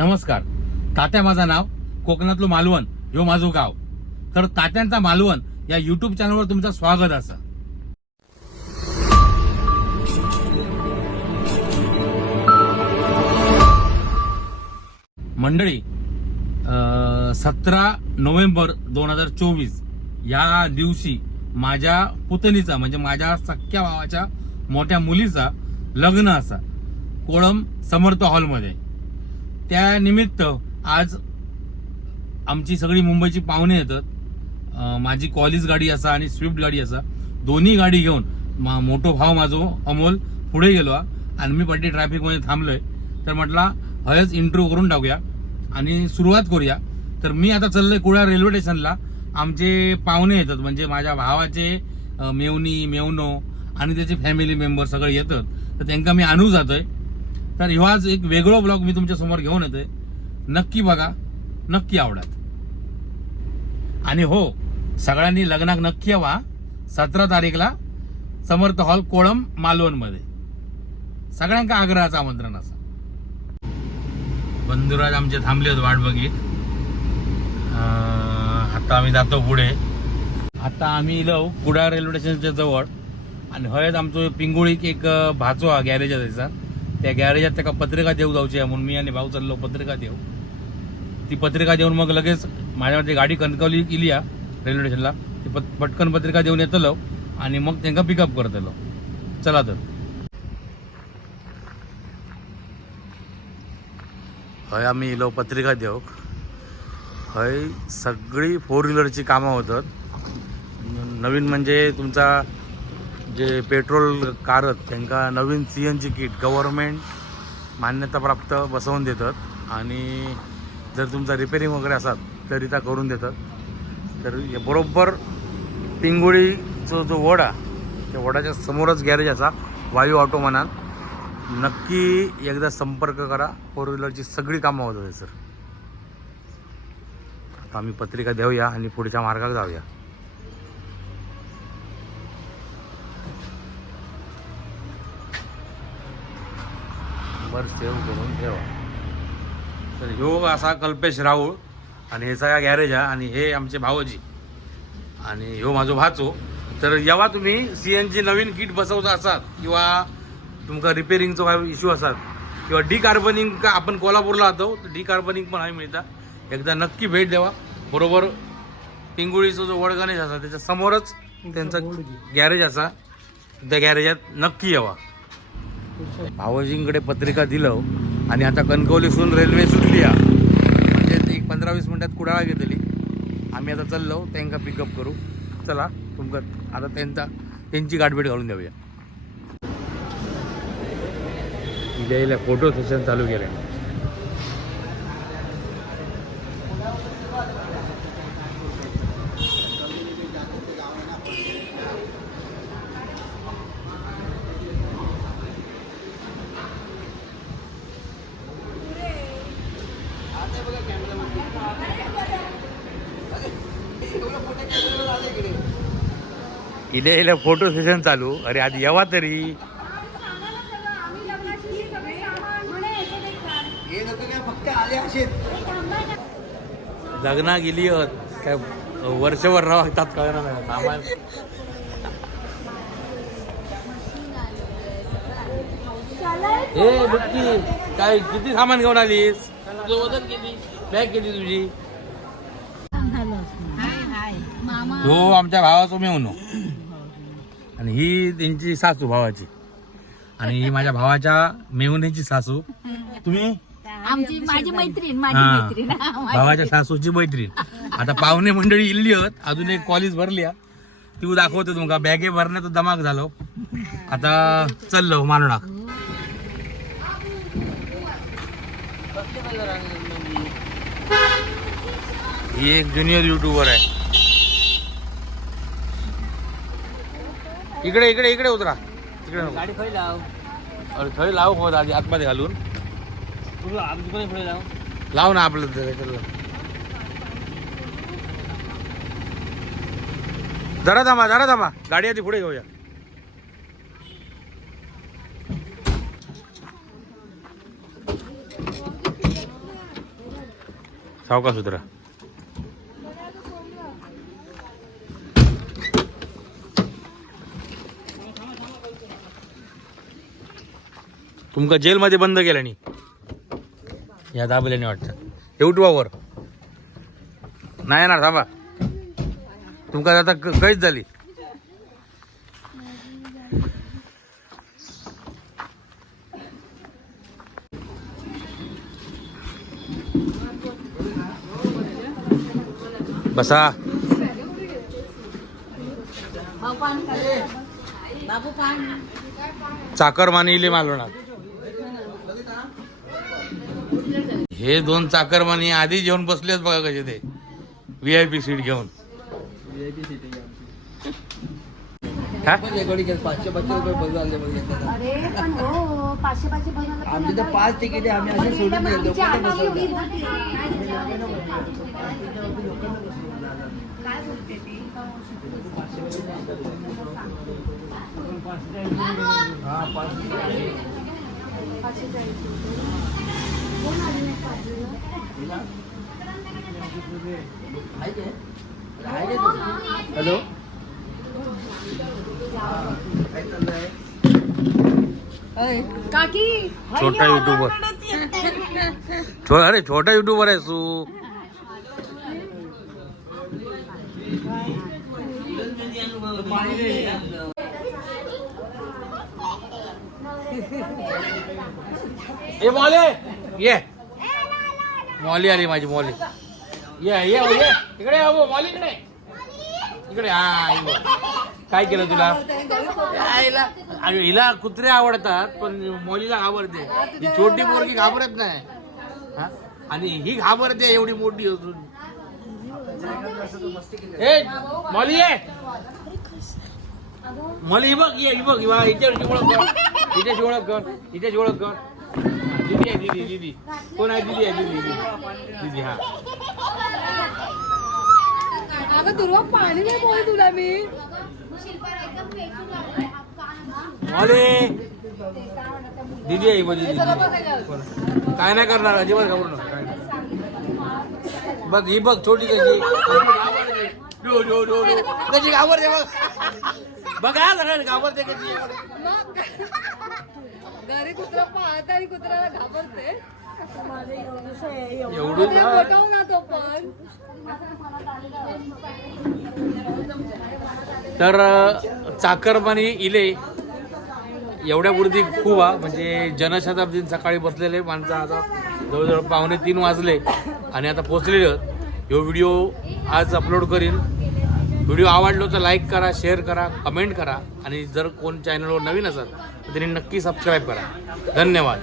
नमस्कार. तात्या माझं नाव, कोकणातलं मालवण ह्यो माझं गाव. तर तात्यांचा मालवण या युट्यूब चॅनलवर तुमचं स्वागत असं. मंडळी, 17 नोव्हेंबर 2024 या दिवशी माझ्या पुतणीचा म्हणजे माझ्या सख्या भावाच्या मोठ्या मुलीचा लग्न असा कोळम समर्थ हॉलमध्ये. त्या निमित्त आज आमची सगळी मुंबईची पाहुणे येतात. माझी कॉलेज गाडी असा आणि स्विफ्ट गाडी असा, दोन्ही गाडी घेऊन मोठो भाव माझो अमोल पुढे गेलो आणि मी पट्टी ट्रॅफिकमध्ये थांबलोय. तर म्हटला हयच इंट्रो करून टाकूया आणि सुरुवात करूया. तर मी आता चाललोय कुडाळ रेल्वे स्टेशनला. आमचे पाहुणे येतात म्हणजे माझ्या भावाचे मेवणी मेवनो आणि त्याचे फॅमिली मेंबर सगळे येतात. तर त्यांना मी आणू जातोय. तर ह्यो आज एक वेगळा ब्लॉग मी तुमच्या समोर घेऊन येतोय. नक्की बघा, नक्की आवडत. आणि हो, सगळ्यांनी लग्नाक नक्की यावा 17 तारीखला समर्थ हॉल कोळम मालवण मध्ये. सगळ्यांका आग्रहाचं आमंत्रण असं. बंधुराज आमचे थांबले होते वाट बघित. आता आम्ही जातो पुढे. आता आम्ही इलो कुडाळ रेल्वे स्टेशनच्या जवळ आणि हयच आमचो पिंगुळीक एक भाचो हा गॅरेज त्याचा. त्या गॅरेजात त्याला पत्रिका देऊ जाऊची आहे म्हणून मी आणि भाऊ चाललो पत्रिका देऊ. ती पत्रिका देऊन मग लगेच माझ्यामध्ये गाडी कणकवली गेली रेल्वे स्टेशनला. ती पटकन पत्रिका देऊन येतलो आणि मग त्यांना पिकअप करतलो. चला तर. हय आम्ही इलो पत्रिका देऊ. हय सगळी 4 व्हीलरची कामं होतात. नवीन म्हणजे तुमचा जे पेट्रोल कारत त्यांना नवीन CNG किट गव्हर्नमेंट मान्यताप्राप्त बसवून देतात. आणि जर तुमचा रिपेरिंग वगैरे असाल तर इथं करून देतात. तर बरोबर पिंगुळीचा जो वड आहे त्या वडाच्या समोरच गॅरेज असा वायू ऑटो म्हणाल. नक्की एकदा संपर्क करा. 4 व्हीलरची सगळी कामं होतात सर. आता आम्ही पत्रिका देऊया आणि पुढच्या मार्गात जाऊया. बर सेव्ह करून ठेवा. तर ह्यो असा कल्पेश राऊळ आणि हे सगळा गॅरेज आहे आणि हे आमचे भावजी आणि ह्यो माझो भाचो. तर जेव्हा तुम्ही CNG नवीन किट बसवता असाल किंवा तुमका रिपेरिंगचा काय इश्यू असाल किंवा डिकार्बनिंग का आपण कोल्हापूरला जातो तर डिकार्बनिंग पण आहे मिळता. एकदा नक्की भेट द्यावा. बरोबर पिंगुळीचा जो वड गणेश असा त्याच्या समोरच त्यांचा गॅरेज असा. त्या गॅरेजात नक्की यावा. भावजींकडे पत्रिका दिलं आणि आता कणकवलीसून रेल्वे सुटली म्हणजे ती 15-20 मिनिटात कुडाळा घेतली. आम्ही आता चाललो त्यांना पिकअप करू. चला तुमका आता त्यांची गाठभेट घालून देऊया. इथे फोटो सेशन चालू केलंय. इले फोटो सेशन चालू. अरे आधी येवा तरी. लग्ना गेली काय वर्षभर राहतात कळणार नाही सामान. हे बुक्की काय किती सामान घेऊन आलीस? वजन किती बॅग किती तुझी? हो आमच्या भावाचा मेवनो आणि ही त्यांची सासू भावाची आणि ही माझ्या भावाच्या मेवणीची सासू. तुम्ही माझी मैत्रीण भावाच्या सासूची मैत्रीण. आता पाहुणे मंडळी इल्ली आहेत. अजून एक कॉलेज भरली ती दाखवतो तुमका. बॅगे भरण्याचा दमाक झालो. आता चललो मालवणाक. ही एक ज्युनियर युट्यूबर आहे. इकडे इकडे इकडे उतरा. तिकडे गाडी खय लाव. अरे थंय लाव हो आधी आतमध्ये घालून लाव ना आपलं. जरा थांबा गाडी आधी पुढे घेऊया. सावकाश उतरा. तुमका जेलमध्ये बंद केलं नी या दाबल्याने वाटतं. युट्यूबवर नाही येणार. थांबा, तुमका आता काहीच झाली. बसा. चाकरमानी इले मालवणार. हे 2 चाकरमानी आधी जेवण बसलेच बघा कसे ते VIP सीट घेऊन. हा? 500 रुपये बघू आले बघितलं. अरे पण हो 500 बघायला आमची तर 5 तिकीट आम्ही असे सोडून दिले. काय बोलते ती हॅलो. काकी छोटा युट्यूबर. अरे छोटा युट्यूबर आहे तू. ए मॉली ये. मॉली आली माझी मॉली. ये ये ये इकडे हो मॉली इकडे इकडे. हा ये. काय केलं तुला? हिला कुत्रे आवडतात पण मॉलीला घाबरते. ही छोटी पोरगी घाबरत नाही. हा? आणि ही घाबरते एवढी मोठी असून. ए मॉली ये. मॉली ही बघ ये ही बघ. हिच्याशी ओळख कर. हिच्याशी ओळख कर. हिच्याशी ओळख कर. दीदी आहे दीदी. दीदी कोण आहे? दीदी आहे दीदी. दीदी हा. अगं दुर्वा पाणी नाही बोल तुला मी. मॉली दीदी आहे बघ. दीदी काय नाही करणार अजिबात घाबरू नका. काय नाही. बघ ही बघ छोटी कशी कशी घाबरते बघ. बघा सगळ्यांना घाबरते कशी. मग घरी कुत्रा पाहत आणि कुत्र्याला घाबरते. एवढं मोठा ना तो पण. तर चाकरमानी इले एवढ्या पुरती खूप म्हणजे जनशताब्दीत सकाळी बसलेले माणसं आता जवळजवळ 2:45 वाजले आणि आता पोचलेले. ह्यो व्हिडिओ आज अपलोड करीन. व्हिडिओ आवडलो तर लाईक करा, शेअर करा, कमेंट करा आणि जर कोण चॅनलवर नवीन असेल तर त्यांनी नक्की सबस्क्राईब करा. धन्यवाद.